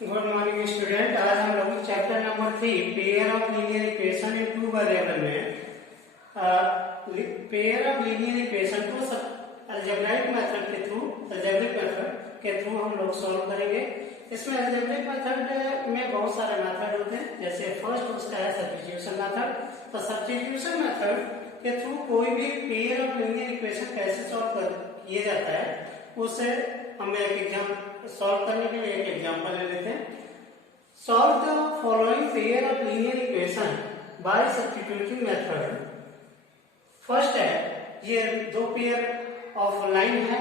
Good morning student. आज हम लोग chapter number 3 pair of linear equation in two variable में पेयर ऑफ लीनियर इक्वेशन को algebraic method के थ्रू हम लोग सॉल्व करेंगे। इसमें अलजेब्रिक मेथड में बहुत सारे मेथड होते हैं। जैसे फर्स्ट उसका है सब्स्टिट्यूशन मेथड। तो सब्स्टिट्यूशन मेथड के थ्रू कोई भी पेयर ऑफ लीनियर इक्वेशन कैसे सॉल्व किया जाता है उसे हम एक एग्जांपल सॉल्व करने के लिए एक एग्जांपल ले लेते हैं। Solve the following pair of linear equation by substituting method. First है, ये दो पेयर ऑफ लाइन है,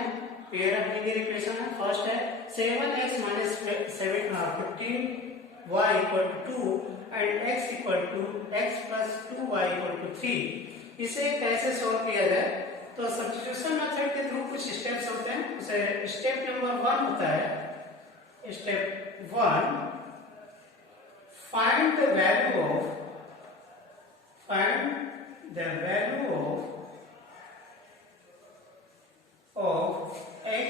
पेयर ऑफ लीनियर इक्वेशन है। फर्स्ट है 7x minus 15y equal to 2 and x equal to x plus 2y equal to 3। इसे कैसे solve किया जाए? तो सब्स्टिट्यूशन मेथड के थ्रू कुछ स्टेप्स होते हैं। उसे स्टेप नंबर 1 होता है, step 1, find the value of x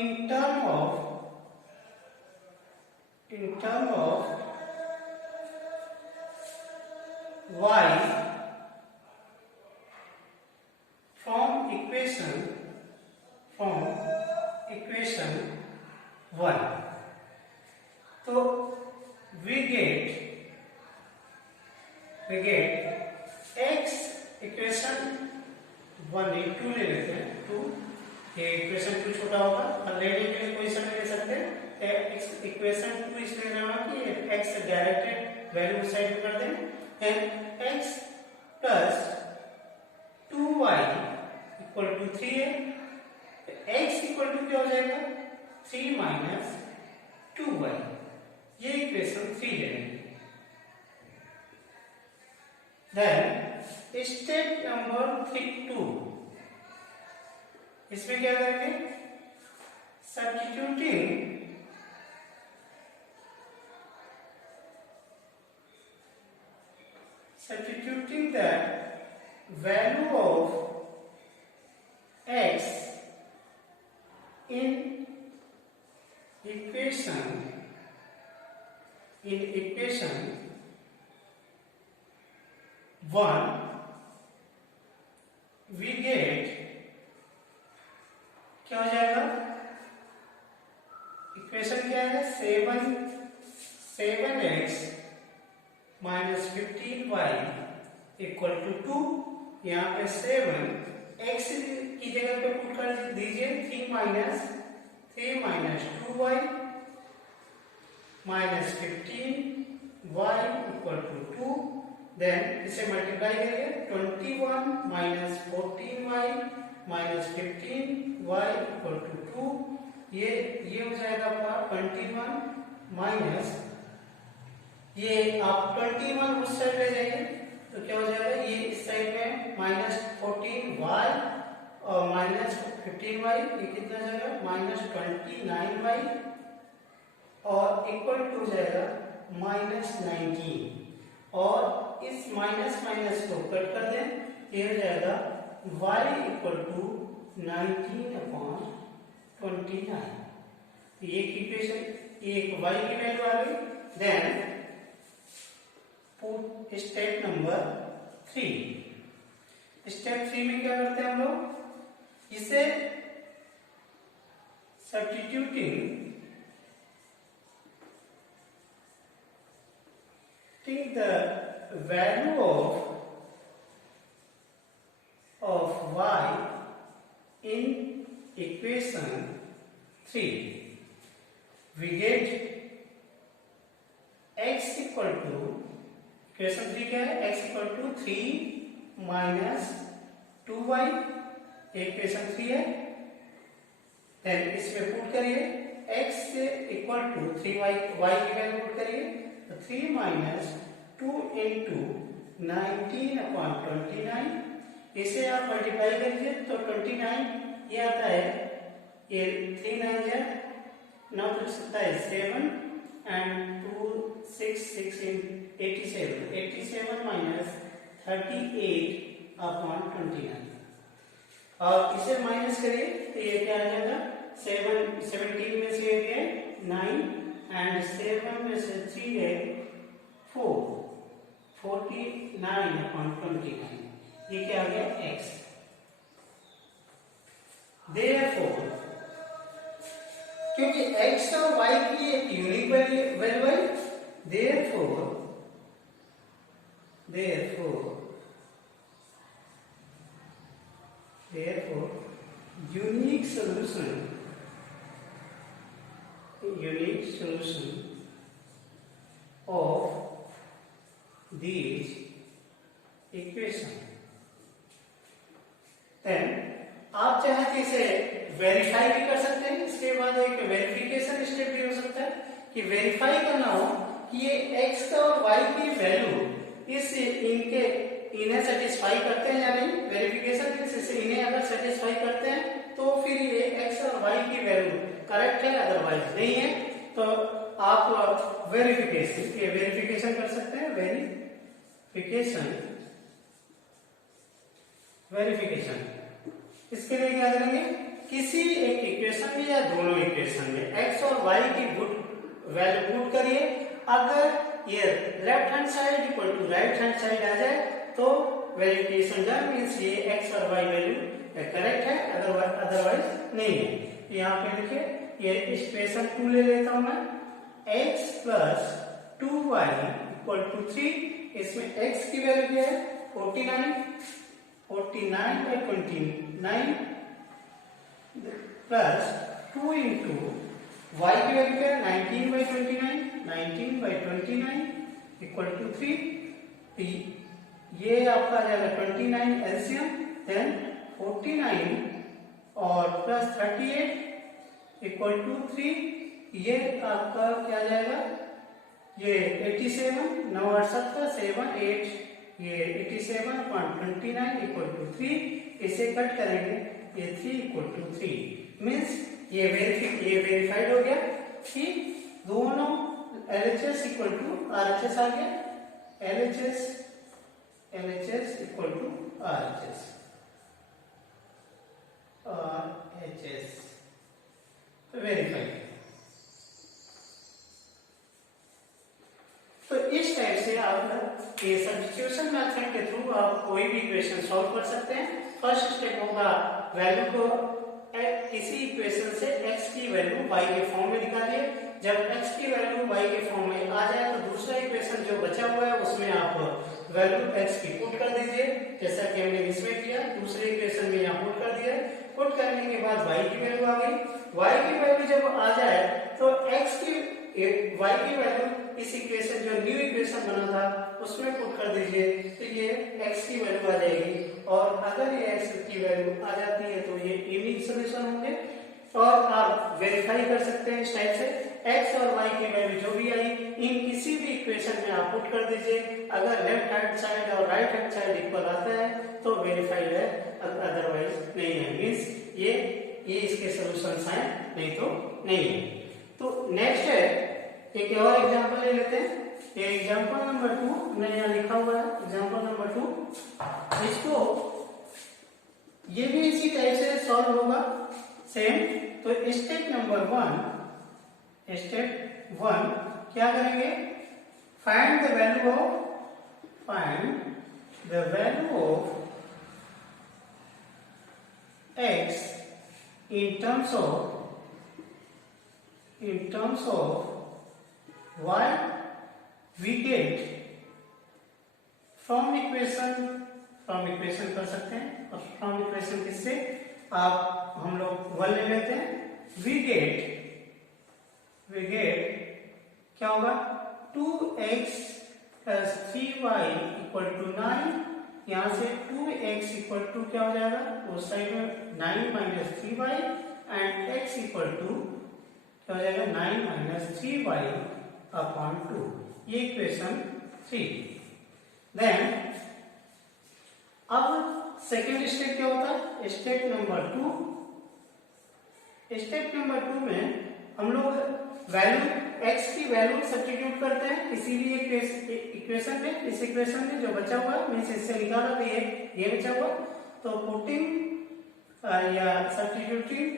in term of y from equation 1। तो we get x इक्वेशन 1 ले 2 ले लेते हैं। 2 ये इक्वेशन 2 छोटा होगा, ऑलरेडी के इक्वेशन ले सकते हैं। इक्वेशन 2 इसमें लेना कि x डायरेक्टेड वैल्यू साइड कर दें and x plus 2y equal to 3 है। x इक्वल टू क्या हो जाएगा? 3 माइनस 2y। ये इक्वेशन 3 ले लेंगे। देन स्टेप नंबर 2, इसमें क्या करेंगे? substituting the value of x in equation 1, we get क्या हो जाएगा? इक्वेशन क्या है? 7x minus 15y equal to 2। यहाँ पे 7x की जगह पे पुट कर दीजिए 3 minus 2y minus 15y equal to 2। Then इसे मल्टीप्लाई करिए 21 minus 14y minus 15y equal to 2। ये हो जाएगा आपका 21 माइनस, ये आप 21 उस साइड ले जाइए तो क्या हो जाएगा? ये इस साइड में माइनस 14y और माइनस 15y, ये कितना जाएगा? माइनस 29y और इक्वल टू हो जाएगा माइनस 19। और इस माइनस को कट कर दें, ये हो जाएगा y इक्वल टू 19/29। एक इक्वेशन, एक y की वैल्यू आ गई। Then put step number 3। Step 3 में क्या करते हैं हम लोग? इसे substituting the value of y in equation 3, we get x equal to, equation 3 क्या है? x equal to 3 minus 2y, equation 3 है। देन इसमें पुट करिए x equal to 3y, y की वैल्यू पुट करिए तो 3 माइनस 2 इंटू 19/29। इसे आप मल्टीप्लाई करिए तो 29 ये आता है, ये 3 9 जा 9 तो सकता है 7 एंड 2 6 87 माइनस 38/29। और इसे माइनस करिए तो ये क्या आ जाएगा? 17 में से 9 एंड 7 में से 3 है 4, 49/29, ये क्या आ गया x। Therefore, क्योंकि x और y की एक यूनिक वैल्यू है, therefore unique solution of these equation, then आप चाहे तो इसे वेरीफाई भी कर सकते हैं। इसके बाद एक वेरिफिकेशन स्टेप भी हो सकता है कि वेरीफाई करना हो कि ये x और y की वैल्यू इन्हें सेटिस्फाई करते हैं या नहीं। वेरिफिकेशन से इन्हें अगर सेटिस्फाई करते हैं तो फिर ये x और y की वैल्यू करेक्ट है, अदरवाइज नहीं है तो आप वेरिफिकेशन कर सकते हैं। वेरिफिकेशन इसके लिए क्या करेंगे, किसी एक इक्वेशन में या दोनों इक्वेशन में x और y की वैल्यू पुट करिए। अगर ये left hand side equal to right hand side आ जाए तो वेरिफिकेशन डन, मींस ये x और y वैल्यू करेक्ट है, अदरवाइज नहीं है। यहाँ पे देखिए ये इक्वेशन 2 ले लेता हूं मैं, x + 2y = 3। इसमें x की वैल्यू क्या है 49/29 प्लस 2 इंटू y की वैल्यू क्या है 19/29 = 3। ये आपका आ जाएगा 29 एलसीएम, देन 49 और प्लस 38 = 3। ये आपका क्या आ जाएगा, ये 87, 9 8 7 7 8, ये 87/29 = 3। इसे कट करेंगे, ये 3 = 3, मीन्स ये वेरीफाइड हो गया कि दोनों LHS = RHS आ गया। LHS = RHS verified. तो इस टाइप से आप ये सब्स्टिट्यूशन मेथड के थ्रू आप कोई भी इक्वेशन सॉल्व कर सकते हैं। फर्स्ट स्टेप होगा वैल्यू को इसी इक्वेशन से x की वैल्यू y के फॉर्म में निकालिए। जब x की वैल्यू y के फॉर्म में आ जाए तो दूसरा इक्वेशन जो बचा हुआ है उसमें आप वैल्यू x की पुट कर दीजिए, जैसा कि हमने इसमें किया। दूसरे इक्वेशन में यहाँ पुट कर दिया, पुट करने के बाद y की वैल्यू आ गई। y की वैल्यू जब आ जाए तो y की वैल्यू इस इक्वेशन जो न्यू इक्वेशन बना था उसमें पुट कर दीजिए, तो ये x की वैल्यू आ जाएगी। और अगर ये x की वैल्यू आ जाती है तो ये यूनिक सॉल्यूशन होंगे और आप वेरीफाई कर सकते हैं इस टाइप से। x और y की वैल्यू जो भी आई इन किसी भी इक्वेशन में आप पुट कर दीजिए। अगर लेफ्ट हैंड साइड और राइट हैंड साइड इक्वल आता है तो वेरीफाइड है, अदरवाइज नहीं है, मींस ये इसके सॉल्यूशंस हैं, नहीं तो नहीं है। तो नेक्स्ट है एक और एग्जांपल ले लेते हैं। ये एग्जांपल नंबर 2 मैंने यहाँ लिखा हुआ है, एग्जांपल नंबर 2। इसको ये भी इसी टाइप से सॉल्व होगा सेम। तो स्टेप नंबर 1 क्या करेंगे, find the value of x in terms of y we get from equation कर सकते हैं। और फ्रॉम इक्वेशन किससे, आप हम लोग 1 ले लेते हैं। we get क्या होगा 2x + 3y = 9। यहाँ से 2x = क्या हो जाएगा, उस साइड में 9 - 3y एंड x = क्या हो जाएगा 9 - 3y/2। ये इक्वेशन 3। देन अब सेकेंड स्टेप क्या होता है, स्टेप नंबर 2 में हम लोग वैल्यू x की वैल्यू सब्स्टिट्यूट करते हैं किसी भी इक्वेशन में। इस इक्वेशन में जो बचा हुआ है मींस इससे निकाला तो ये बचा हुआ, तो पुटिंग या substituting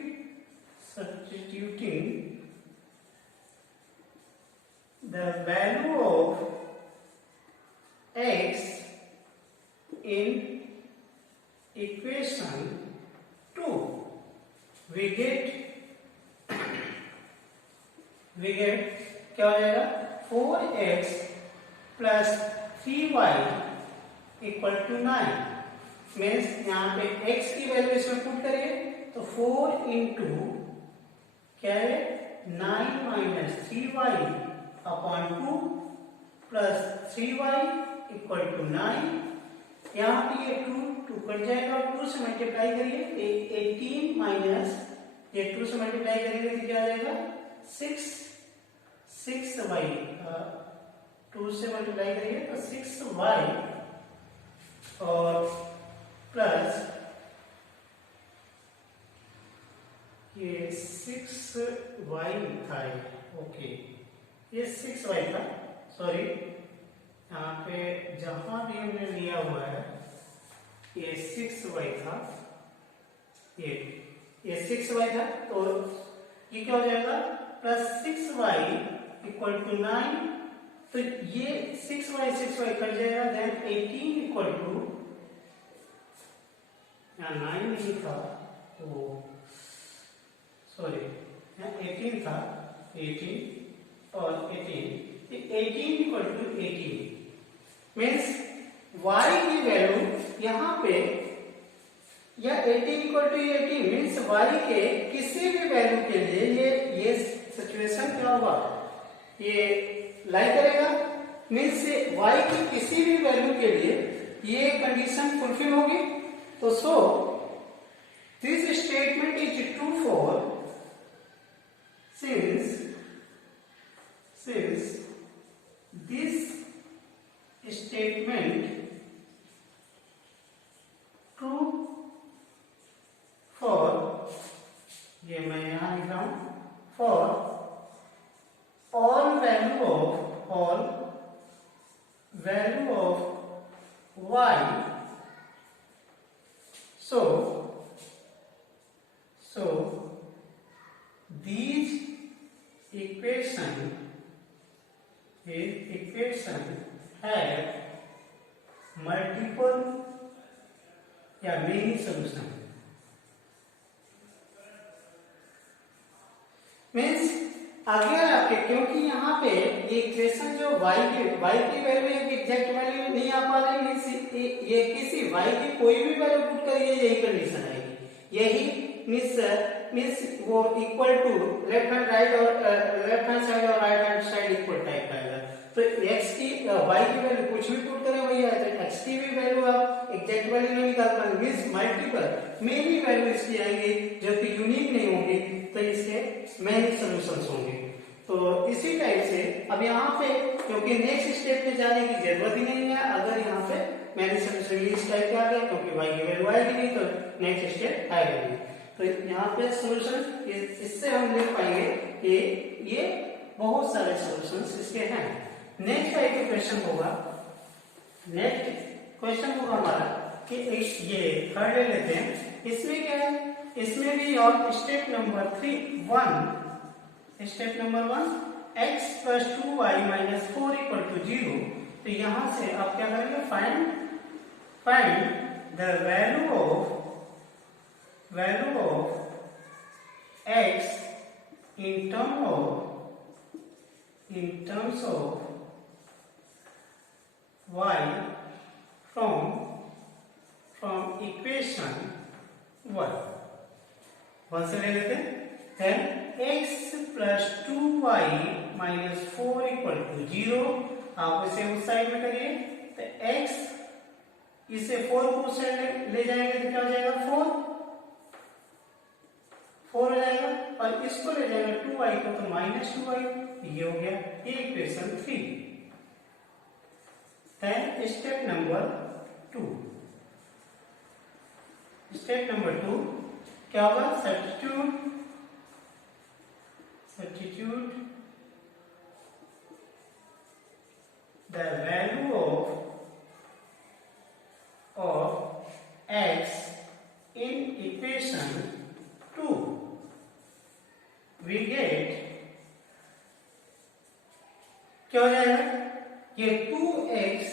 the value of x in equation 2, we get क्या हो जाएगा 4x plus 3y equal to 9 means यहाँ पे x की वैल्यू इसमें पुट करिए तो 4 इंटू क्या है 9 minus 3y upon 2 plus 3y equal to 9। यहाँ पे ये 2 कट जाएगा और 2 से मल्टीप्लाई करिए 18 माइनस ये 2 से मल्टीप्लाई करेंगे तो क्या आ जाएगा 6y 2 से मल्टीप्लाई करेंगे तो 6y और प्लस ये 6y था ओके ये 6y था सॉरी यहाँ पे जहां भी हमने लिया हुआ है ये 6y था ये 6y था तो ये क्या हो जाएगा प्लस 6y इक्वल टू 9 तो ये 6y कट जाएगा देन 18 इक्वल टू यहाँ 9 नहीं था तो सॉरी यहाँ 18 था 18 और 18 इक्वल टू 18 मीन्स y की वैल्यू यहाँ पे या 18 इक्वल टू 18 मीन्स y के किसी भी वैल्यू के लिए ये सिचुएशन क्या होगा ये लाई करेगा मीन्स y की किसी भी वैल्यू के लिए ये कंडीशन फुलफिल होगी तो so this statement is true for since this statement true for ये मैं यहां लिख रहा हूं for all value of y so these equation have multiple या many solution मीन्स अगर आपके क्योंकि यहाँ पे ये इक्वेशन जो y की वैल्यू एक एग्जैक्ट वैल्यू नहीं आ पा रही मीन्स ये किसी y की कोई भी वैल्यू पुट करिए यही कंडीशन आएगी यही मीन्स वो equal to left hand side और right hand side equal type का आएगा तो x की y की वैल्यू कुछ भी पुट करें वही आएगा तो x की भी वैल्यू आप एग्जैक्ट वैल्यू नहीं निकाल पाएंगे मीन्स मल्टीपल मेनी वैल्यू इसकी आएंगी जो कि यूनिक नहीं होंगी तो इसके मेनी सॉल्यूशंस होंगे तो इसी टाइप से अब यहाँ पे क्योंकि नेक्स्ट स्टेप में जाने की जरूरत ही नहीं है अगर यहाँ पे मेनी सॉल्यूशन इस टाइप का आ गया क्योंकि y की वैल्यू आएगी नहीं तो नेक्स्ट स्टेप आएगा नहीं तो यहाँ पे सॉल्यूशन इससे हम लिख पाएंगे कि ये बहुत सारे सॉल्यूशंस इसके हैं नेक्स्ट टाइप क्वेश्चन होगा हमारा कि ये थर्ड ले लेते हैं इसमें क्या है इसमें भी और step number 1 x plus 2y minus 4 equal to 0 तो यहां से आप क्या करेंगे find the value of x in terms of y from equation 1 से ले लेते हैं x plus 2y minus 4 equal to 0 आप इसे उस साइड में करिए तो x इसे 4 को उस साइड ले जाएंगे तो क्या हो जाएगा 4 हो जाएगा और इसको ले जाएंगे 2y को तो माइनस 2y ये हो गया ये इक्वेशन 3 देन स्टेप नंबर 2 क्या होगा substitute the value of x in equation 2 we get क्या हो जाएगा, ये 2x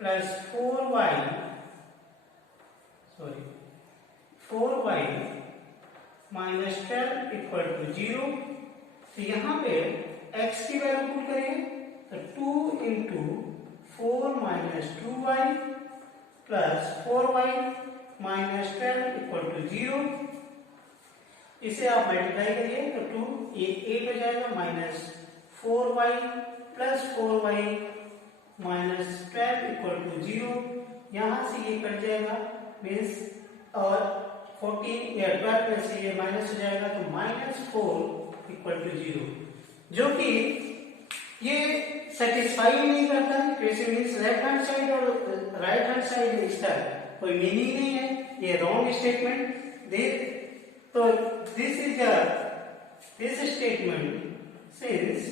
plus 4y minus 12 equal to 0। तो यहाँ पे x की वैल्यू पुट करेंगे तो 2 into 4 minus 2y plus 4y minus 12 equal to 0। इसे आप मल्टीप्लाई करिए तो 2 ये 8 हो जाएगा minus 4y plus 4y minus 12 equal to 0। यहाँ से ये कट जाएगा मीन्स और 14 या 12 में से ये माइनस हो जाएगा तो -4 इक्वल टू 0, जो कि ये सेटिस्फाई नहीं करता equation means left hand side और राइट हैंड साइड इसका कोई मीनिंग नहीं है, ये रॉन्ग स्टेटमेंट दे। तो this is this statement since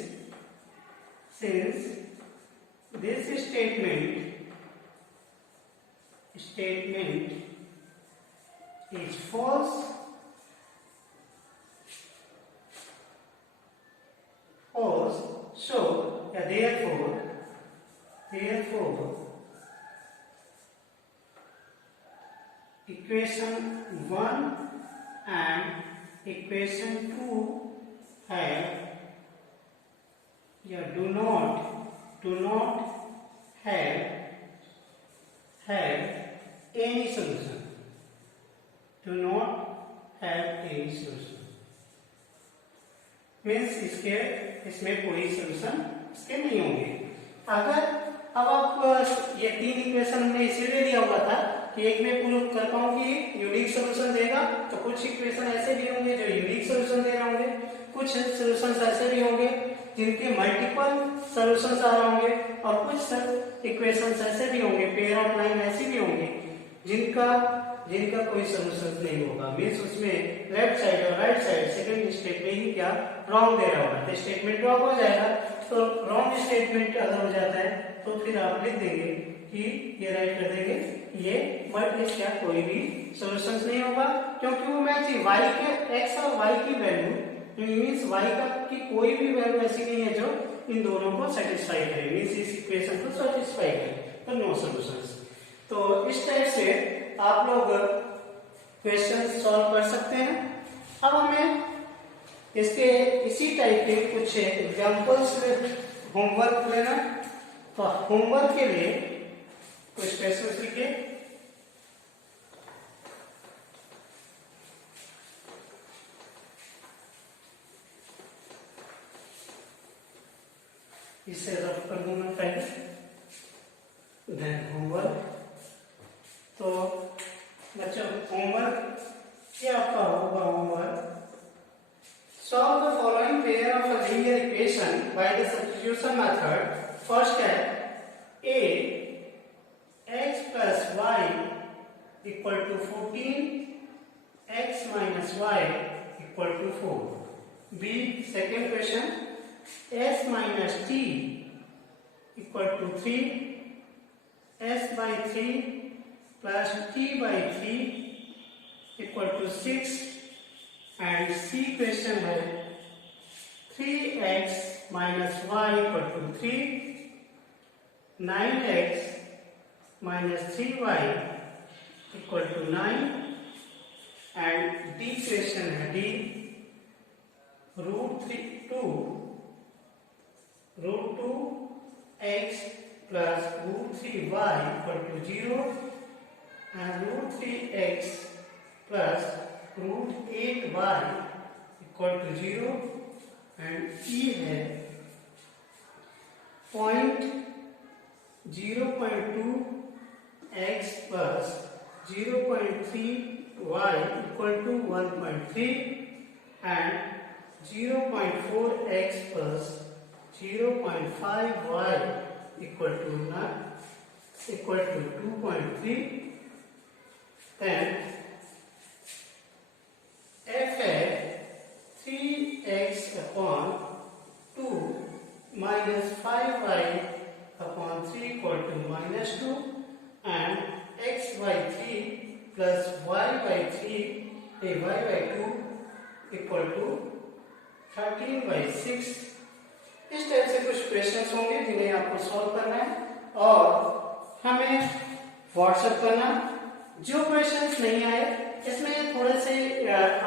this statement is false, so therefore equation 1 and equation 2 have do not have any solution. Do not have any solution means इसमें कोई solution इसके नहीं होंगे। अगर अब आप ये तीन इक्वेशन हमने इसीलिए दिया हुआ था कि एक में प्रूव कर पाऊं कि यूनिक सॉल्यूशन देगा, तो कुछ इक्वेशन ऐसे भी होंगे जो यूनिक सॉल्यूशन दे रहे होंगे, कुछ सॉल्यूशंस ऐसे भी होंगे जिनके मल्टीपल सॉल्यूशंस आ रहे होंगे, और कुछ इक्वेशंस ऐसे भी होंगे, पेयर ऑफ लाइन ऐसे भी होंगे जिनका कोई सॉल्यूशन नहीं होगा। मींस उसमें लेफ्ट साइड और राइट साइड सेकंड स्टेप में ही क्या रॉन्ग दे रहा होगा, तो स्टेटमेंट ड्रॉप हो जाएगा। तो रॉन्ग स्टेटमेंट अगर हो जाता है तो फिर आप लिख देंगे कि ये राइट कर देंगे ये, बट इसका कोई भी सॉल्यूशंस नहीं होगा क्योंकि वो मैच ही y के x और y की वैल्यू मींस y का की कोई भी वैल्यू ऐसी नहीं है जो इन दोनों को सेटिस्फाई करे, मींस इस इक्वेशन को सेटिस्फाई करे, तो नो सॉल्यूशंस। तो इस टाइप से आप लोग क्वेश्चन सॉल्व कर सकते हैं। अब हमें इसके इसी टाइप के कुछ एग्जांपल्स होमवर्क लेना, तो होमवर्क के लिए कुछ क्वेश्चन लिखिए। इसे रफ कर दूंगा पहले, देन होमवर्क। तो बच्चों होमवर्क क्या आपका होगा, homework solve the following pair of a linear equation by the substitution method. First step, a x plus y equal to 14, x minus y equal to 4. B second question, s minus t equal to 3, s by 3 plus t by 3 equal to 6, and C question है 3x minus y equal to 3, 9x minus 3y equal to 9, and D question है D root 2x plus root 3y equal to 0, and root 3x plus root 8y equal to 0, and E है 0.2 x plus 0.3y equal to 1.3, and 0.4 x plus 0.5y equal to 2.3. Then f है 3x upon 2 minus 5y upon 3 equal to minus 2, and x by 3 plus y by 2 equal to 13 by 6. इस type से कुछ questions होंगे जिन्हें आपको solve करना है और हमें व्हाट्सएप करना। जो क्वेश्चंस नहीं आए इसमें थोड़े से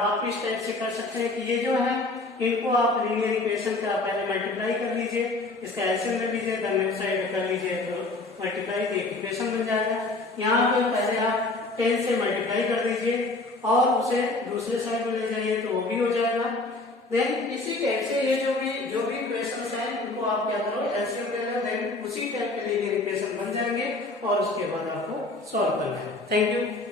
आप इस टाइप से कर सकते हैं कि ये जो है इनको आप लीनियर इक्वेशन का पहले मल्टीप्लाई कर लीजिए, इसका एलसीएम ले लीजिए, देन लेफ्ट साइड कर लीजिए तो मल्टीप्लाई की एक इक्वेशन बन जाएगा। यहाँ पे पहले आप 10 से मल्टीप्लाई कर दीजिए और उसे दूसरे साइड में ले जाइए तो वो भी हो जाएगा। देन इसी टाइप से ये जो भी क्वेश्चंस हैं उनको आप क्या करो एलसीएम ले लो, देन उसी टाइप के लीनियर इक्वेशन बन जाएंगे और उसके बाद आपको सॉल्व करना है। Thank you.